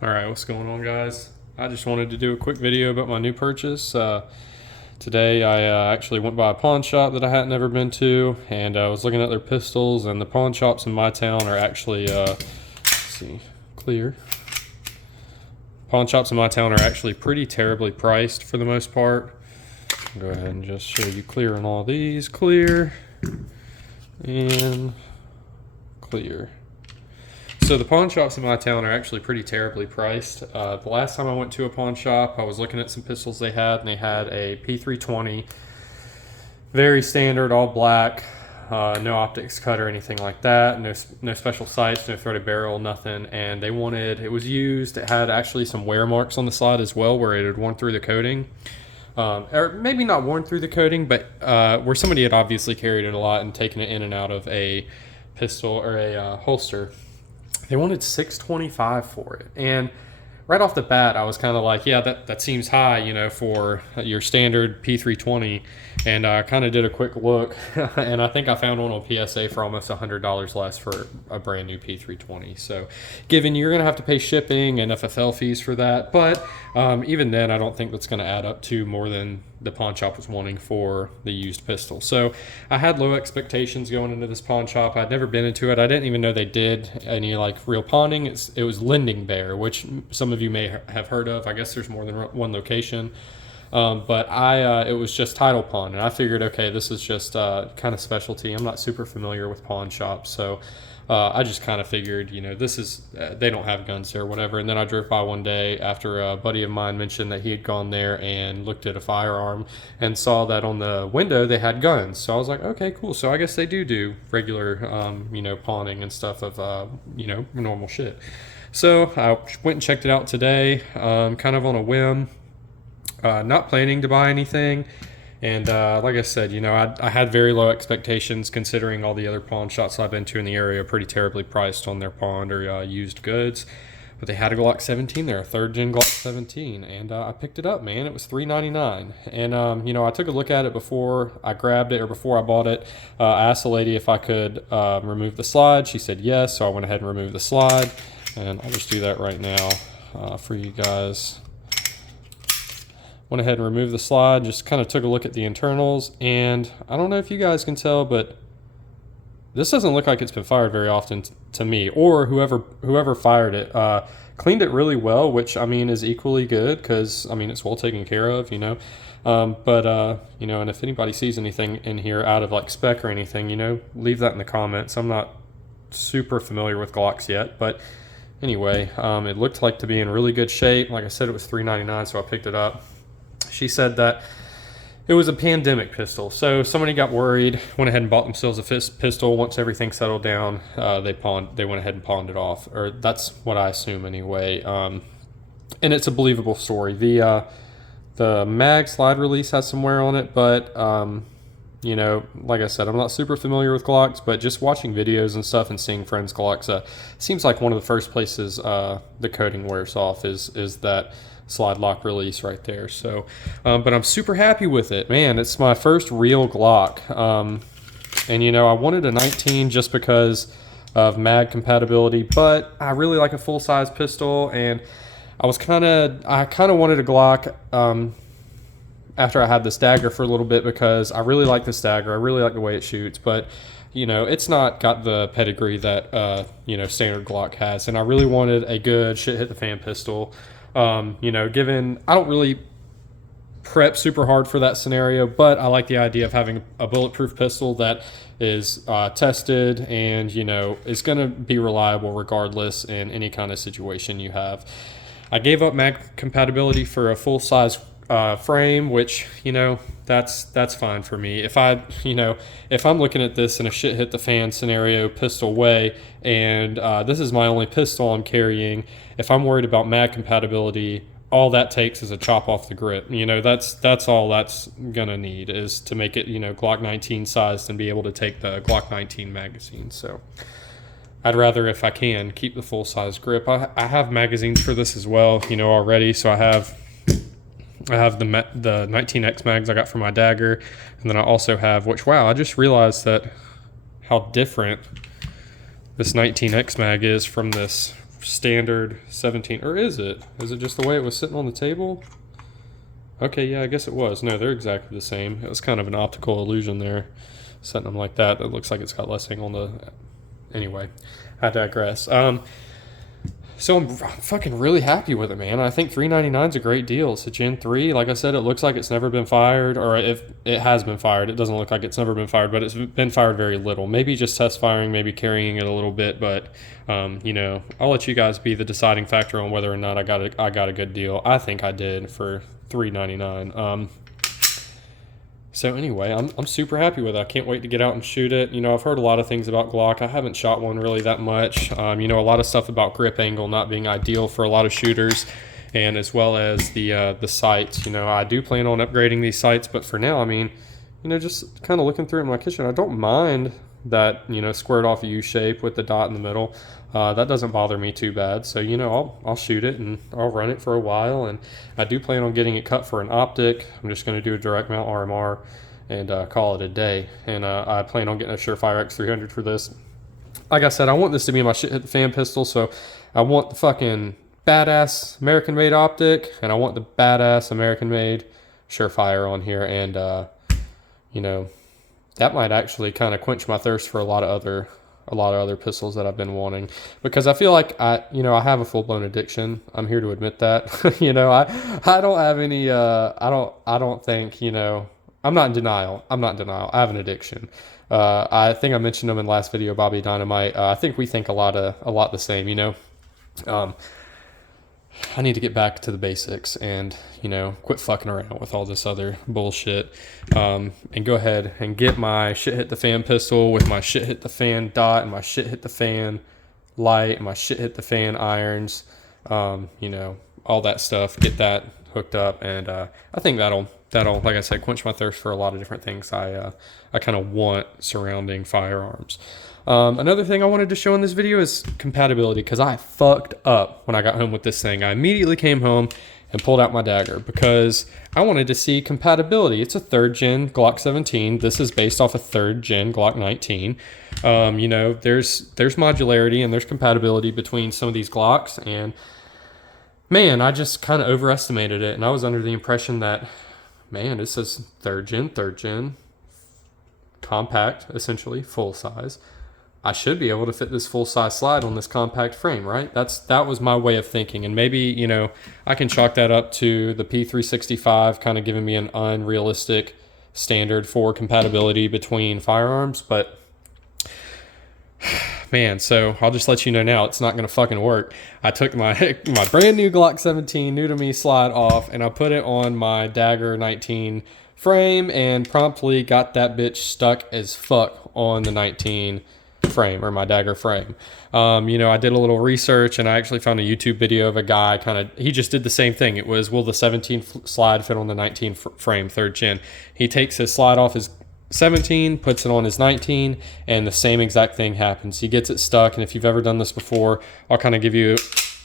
Alright, what's going on, guys? I just wanted to do a quick video about my new purchase. Today I actually went by a pawn shop that I hadn't ever been to, and I was looking at their pistols, and the pawn shops in my town are actually, let's see, clear. Pawn shops in my town are actually pretty terribly priced for the most part. I'll go ahead and just show you clear on all these. Clear and clear. So the pawn shops in my town are actually pretty terribly priced. The last time I went to a pawn shop, I was looking at some pistols they had, and they had a P320, very standard, all black, no optics cut or anything like that, no special sights, no threaded barrel, nothing. And they wanted, it was used, it had actually some wear marks on the side as well, where it had worn through the coating. Or maybe not worn through the coating, but where somebody had obviously carried it a lot and taken it in and out of a pistol or a holster. They wanted $625 for it, and right off the bat, I was kind of like, yeah, that seems high, you know, for your standard P320. And I kind of did a quick look, and I think I found one on PSA for almost $100 less for a brand new P320. So, given you're going to have to pay shipping and FFL fees for that, but even then, I don't think that's going to add up to more than the pawn shop was wanting for the used pistol. So I had low expectations going into this pawn shop. I'd never been into it. I didn't even know they did any like real pawning. It was Lending Bear, which some of you may have heard of. I guess there's more than one location. But it was just title pawn, and I figured, okay, this is just kind of specialty. I'm not super familiar with pawn shops, so I just kind of figured, you know, this is they don't have guns there or whatever. And then I drove by one day after a buddy of mine mentioned that he had gone there and looked at a firearm and saw that on the window they had guns. So I was like, okay, cool. So I guess they do regular, you know, pawning and stuff of, you know, normal shit. So I went and checked it out today, kind of on a whim. Not planning to buy anything, and like I said, you know, I had very low expectations considering all the other pawn shops I've been to in the area are pretty terribly priced on their pawned or used goods. But they had a Glock 17 there, a third gen Glock 17, and I picked it up, man. It was $3.99, and you know, I took a look at it before I grabbed it or before I bought it. I asked the lady if I could remove the slide. She said yes, so I went ahead and removed the slide, and I'll just do that right now for you guys. Went ahead and removed the slide, just kind of took a look at the internals, and I don't know if you guys can tell, but this doesn't look like it's been fired very often to me, or whoever fired it. Cleaned it really well, which I mean is equally good because I mean it's well taken care of, you know. You know, and if anybody sees anything in here out of like spec or anything, you know, leave that in the comments. I'm not super familiar with Glocks yet, but anyway, it looked like to be in really good shape. Like I said, it was $3.99, so I picked it up. She said that it was a pandemic pistol, so somebody got worried, went ahead and bought themselves a pistol. Once everything settled down, they went ahead and pawned it off, or that's what I assume anyway. And it's a believable story. The mag slide release has some wear on it, but you know, like I said, I'm not super familiar with Glocks, but just watching videos and stuff and seeing friends' Glocks, seems like one of the first places the coating wears off is that slide lock release right there. So, but I'm super happy with it, man. It's my first real Glock, and you know, I wanted a 19 just because of mag compatibility, but I really like a full-size pistol, and I kind of wanted a Glock after I had this dagger for a little bit because I really like this dagger. I really like the way it shoots, but you know, it's not got the pedigree that you know, standard Glock has, and I really wanted a good shit hit the fan pistol. You know, given I don't really prep super hard for that scenario, but I like the idea of having a bulletproof pistol that is tested and, you know, is going to be reliable regardless in any kind of situation you have. I gave up mag compatibility for a full size frame, which, you know, that's fine for me. If I'm looking at this in a shit hit the fan scenario pistol way, and this is my only pistol I'm carrying, if I'm worried about mag compatibility, all that takes is a chop off the grip. You know, that's all that's gonna need is to make it, you know, Glock 19 sized and be able to take the Glock 19 magazine. So I'd rather, if I can, keep the full size grip. I have magazines for this as well, you know, already. So I have the 19X mags I got for my dagger, and then I also have, which, wow, I just realized that how different this 19X mag is from this standard 17, or is it? Is it just the way it was sitting on the table? Okay, yeah, I guess it was. No, they're exactly the same. It was kind of an optical illusion there, setting them like that. It looks like it's got less angle on the... Anyway, I digress. So I'm fucking really happy with it, man. I think $399 is a great deal. It's a Gen 3. Like I said, it looks like it's never been fired, or if it has been fired, it doesn't look like it's never been fired, but it's been fired very little. Maybe just test firing, maybe carrying it a little bit, but you know, I'll let you guys be the deciding factor on whether or not I got a good deal. I think I did for $399. So anyway, I'm super happy with it. I can't wait to get out and shoot it. You know, I've heard a lot of things about Glock. I haven't shot one really that much. You know, a lot of stuff about grip angle not being ideal for a lot of shooters, and as well as the sights. You know, I do plan on upgrading these sights, but for now, I mean, you know, just kind of looking through in my kitchen, I don't mind that, you know, squared off U shape with the dot in the middle. That doesn't bother me too bad. So, you know, I'll shoot it and I'll run it for a while, and I do plan on getting it cut for an optic. I'm just going to do a direct mount RMR and call it a day. And I plan on getting a Surefire X300 for this. Like I said, I want this to be my shit hit the fan pistol, so I want the fucking badass American made optic, and I want the badass American made Surefire on here, and you know, that might actually kind of quench my thirst for a lot of other pistols that I've been wanting, because I feel like I have a full-blown addiction. I'm here to admit that. You know, I don't have any I don't think, you know, I'm not in denial. I have an addiction. I think I mentioned them in the last video, Bobby Dynamite. I think we think a lot the same, you know. I need to get back to the basics and, you know, quit fucking around with all this other bullshit, and go ahead and get my shit hit the fan pistol with my shit hit the fan dot and my shit hit the fan light and my shit hit the fan irons, you know, all that stuff, get that hooked up, and I think that'll, like I said, quench my thirst for a lot of different things I kind of want surrounding firearms. Another thing I wanted to show in this video is compatibility, because I fucked up when I got home with this thing. I immediately came home and pulled out my dagger because I wanted to see compatibility. It's a 3rd gen Glock 17. This is based off a 3rd gen Glock 19. You know, there's modularity and there's compatibility between some of these Glocks, and man, I just kind of overestimated it, and I was under the impression that, man, it says 3rd gen, compact, essentially, full size. I should be able to fit this full-size slide on this compact frame, right? That was my way of thinking, and maybe, you know, I can chalk that up to the P365 kind of giving me an unrealistic standard for compatibility between firearms, but man, so I'll just let you know now, it's not going to fucking work. I took my brand new Glock 17, new to me slide off, and I put it on my Dagger 19 frame and promptly got that bitch stuck as fuck on the 19 frame, or my Dagger frame. You know, I did a little research and I actually found a YouTube video of a guy he just did the same thing. It was, will the 17 slide fit on the 19 frame 3rd gen? He takes his slide off his 17, puts it on his 19, and the same exact thing happens. He gets it stuck, and if you've ever done this before, I'll kind of give you,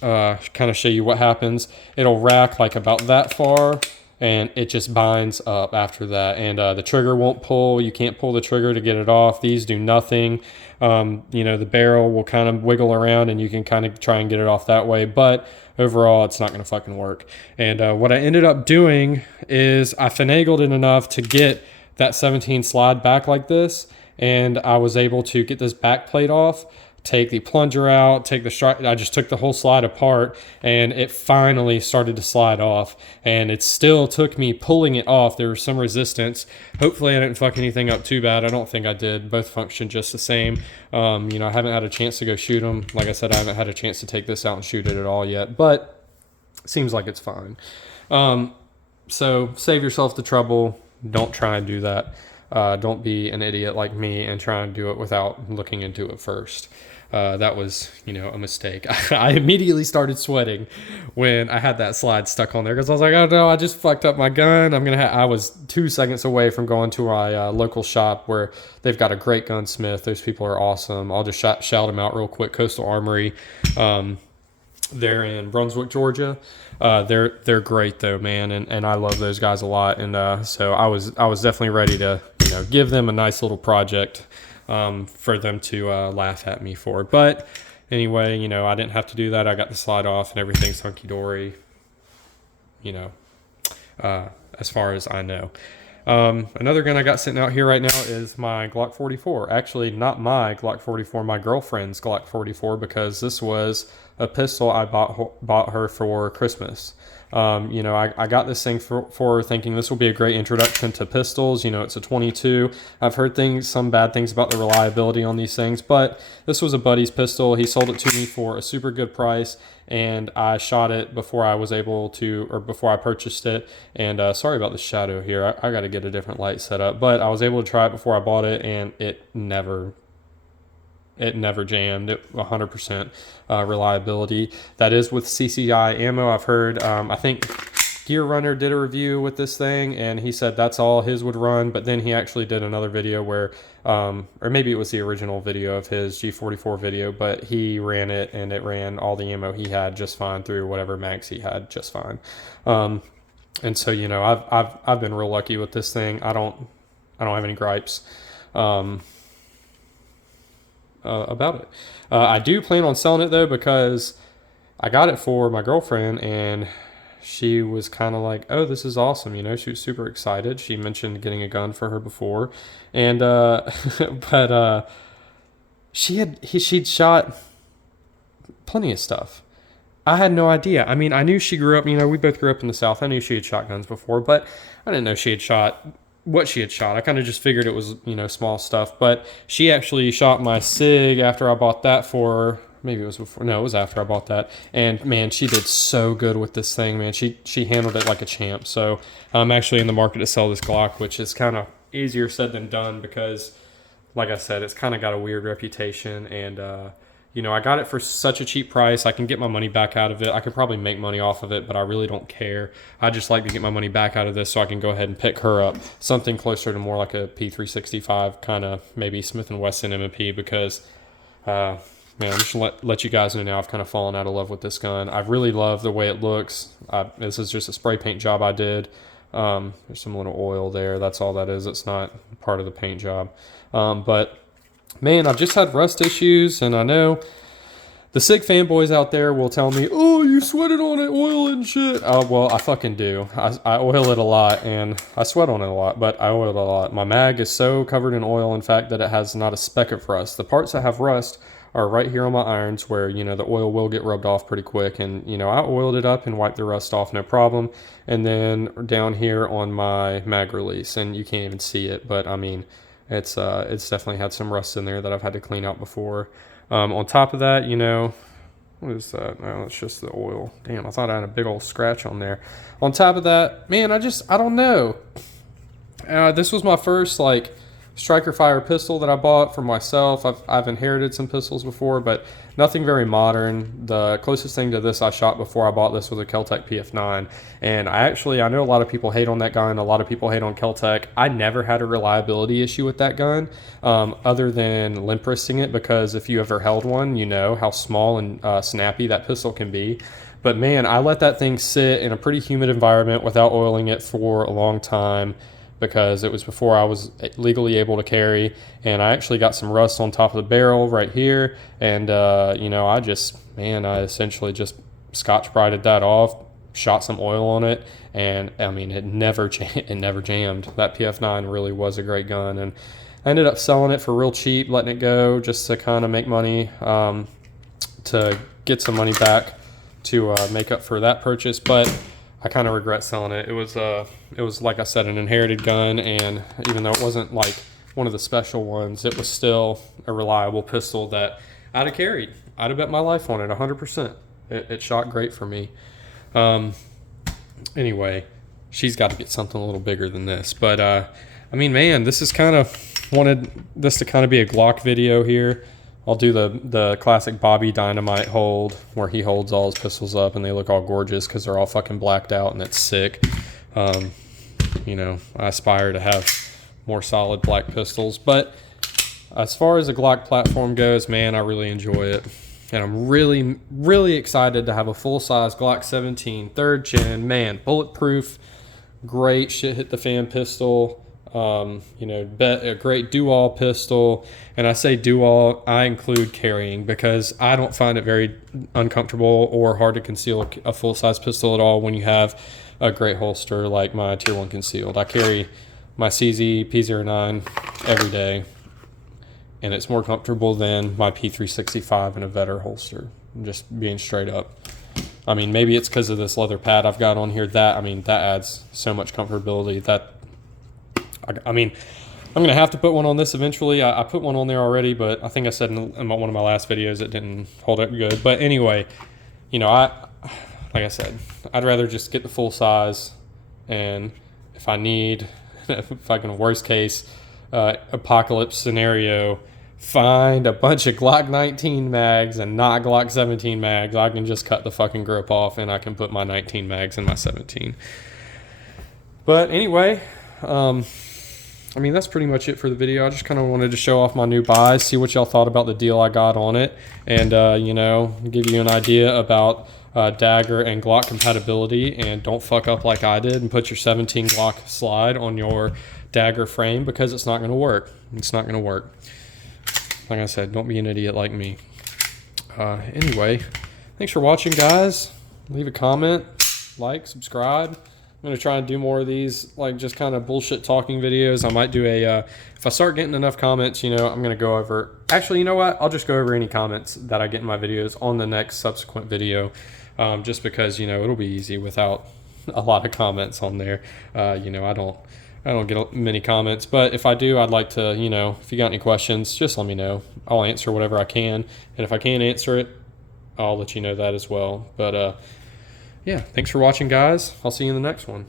kind of show you what happens. It'll rack like about that far, and it just binds up after that, and the trigger won't pull. You can't pull the trigger to get it off. These do nothing. You know, the barrel will kind of wiggle around and you can kind of try and get it off that way, but overall it's not going to fucking work. And what I ended up doing is I finagled it enough to get that 17 slide back like this, and I was able to get this back plate off, take the plunger out, take the strike. I just took the whole slide apart, and it finally started to slide off, and it still took me pulling it off. There was some resistance. Hopefully I didn't fuck anything up too bad. I don't think I did. Both function just the same. You know, I haven't had a chance to go shoot them. Like I said, I haven't had a chance to take this out and shoot it at all yet, but it seems like it's fine. So save yourself the trouble. Don't try and do that. Don't be an idiot like me and try and do it without looking into it first. That was, you know, a mistake. I immediately started sweating when I had that slide stuck on there, because I was like, oh no, I just fucked up my gun. I was 2 seconds away from going to my local shop where they've got a great gunsmith. Those people are awesome. I'll just shout them out real quick. Coastal Armory. They're in Brunswick, Georgia. They're great though, man, and I love those guys a lot. And so I was definitely ready to, you know, give them a nice little project for them to laugh at me for. But anyway, you know, I didn't have to do that. I got the slide off and everything's hunky-dory, you know, as far as I know. Another gun I got sitting out here right now is my Glock 44. Actually, not my Glock 44, my girlfriend's Glock 44, because this was a pistol I bought her for Christmas. You know, I got this thing for her thinking this will be a great introduction to pistols. You know, it's a 22. I've heard some bad things about the reliability on these things, but this was a buddy's pistol. He sold it to me for a super good price, and I shot it before I was able to, or before I purchased it. And sorry about the shadow here. I got to get a different light set up, but I was able to try it before I bought it, and it never jammed. 100% reliability. That is with CCI ammo. I've heard, I think Gear Runner did a review with this thing, and he said that's all his would run, but then he actually did another video where, or maybe it was the original video of his G44 video, but he ran it, and it ran all the ammo he had just fine through whatever mags he had just fine. And so, you know, I've been real lucky with this thing. I don't have any gripes about it. I do plan on selling it though, because I got it for my girlfriend, and she was kind of like, oh, this is awesome. You know, she was super excited. She mentioned getting a gun for her before, and but she'd shot plenty of stuff. I had no idea. I mean, I knew she grew up, you know, we both grew up in the South. I knew she had shot guns before, but I didn't know she had shot what she had shot. I kind of just figured it was, you know, small stuff. But she actually shot my SIG after I bought that for her. Maybe it was before. No, it was after I bought that. And man, she did so good with this thing, man. She handled it like a champ. So I'm actually in the market to sell this Glock, which is kind of easier said than done because, like I said, it's kind of got a weird reputation. And, you know, I got it for such a cheap price. I can get my money back out of it. I could probably make money off of it, but I really don't care. I just like to get my money back out of this so I can go ahead and pick her up something closer to more like a P365 kind of, maybe Smith & Wesson M&P, because, man, just let you guys know now I've kind of fallen out of love with this gun. I really love the way it looks. This is just a spray paint job I did. There's some little oil there. That's all that is. It's not part of the paint job. But man, I've just had rust issues, and I know the SIG fanboys out there will tell me, oh, you sweated on it, oil and shit. Well, I fucking do. I oil it a lot, and I sweat on it a lot, but I oil it a lot. My mag is so covered in oil, in fact, that it has not a speck of rust. The parts that have rust are right here on my irons where, you know, the oil will get rubbed off pretty quick. And, you know, I oiled it up and wiped the rust off, no problem. And then down here on my mag release, and you can't even see it, but I mean, it's definitely had some rust in there that I've had to clean out before. On top of that, you know, what is that? No, it's just the oil. Damn, I thought I had a big old scratch on there. On top of that, man, I don't know. This was my first, like, striker fire pistol that I bought for myself. I've inherited some pistols before, but nothing very modern. The closest thing to this I shot before I bought this was a Kel-Tec PF9, and I know a lot of people hate on that gun. A lot of people hate on Kel-Tec. I never had a reliability issue with that gun, other than limp wristing it, because if you ever held one, you know how small and snappy that pistol can be. But man, I let that thing sit in a pretty humid environment without oiling it for a long time, because it was before I was legally able to carry, and I actually got some rust on top of the barrel right here, and you know, I essentially just Scotch-Brited that off, shot some oil on it, and I mean, it never jammed. That PF9 really was a great gun, and I ended up selling it for real cheap, letting it go just to kind of make money, to get some money back to make up for that purchase, but I kind of regret selling it. It was, like I said, an inherited gun, and even though it wasn't like one of the special ones, it was still a reliable pistol that I'd have carried. I'd have bet my life on it 100%. It shot great for me. Anyway, she's got to get something a little bigger than this. But, I mean, man, this is wanted this to kind of be a Glock video here. I'll do the classic Bobby Dynamite hold where he holds all his pistols up and they look all gorgeous because they're all fucking blacked out and it's sick. You know, I aspire to have more solid black pistols. But as far as the Glock platform goes, man, I really enjoy it. And I'm really, really excited to have a full-size Glock 17 3rd gen. Man, bulletproof, great shit hit the fan pistol. You know, a great do-all pistol. And I say do-all, I include carrying, because I don't find it very uncomfortable or hard to conceal a full-size pistol at all when you have a great holster like my Tier 1 concealed. I carry my CZ P09 every day, and it's more comfortable than my P365 in a Vetter holster, just being straight up. I mean, maybe it's because of this leather pad I've got on here. That adds so much comfortability. I mean, I'm going to have to put one on this eventually. I put one on there already, but I think I said in one of my last videos it didn't hold up good. But anyway, you know, like I said, I'd rather just get the full size, and if I need, if I can, worst case, apocalypse scenario, find a bunch of Glock 19 mags and not Glock 17 mags, I can just cut the fucking grip off and I can put my 19 mags in my 17. But anyway, I mean, that's pretty much it for the video. I just kind of wanted to show off my new buys, see what y'all thought about the deal I got on it, and, you know, give you an idea about dagger and Glock compatibility. And don't fuck up like I did and put your 17 Glock slide on your dagger frame, because it's not going to work. It's not going to work. Like I said, don't be an idiot like me. Anyway, thanks for watching, guys. Leave a comment, like, subscribe. I'm going to try and do more of these, like, just kind of bullshit talking videos. I might do if I start getting enough comments, you know, I'm going to go over, actually, you know what? I'll just go over any comments that I get in my videos on the next subsequent video, just because, you know, it'll be easy without a lot of comments on there. You know, I don't get many comments, but if I do, I'd like to, you know, if you got any questions, just let me know. I'll answer whatever I can, and if I can't answer it, I'll let you know that as well. But yeah, thanks for watching, guys. I'll see you in the next one.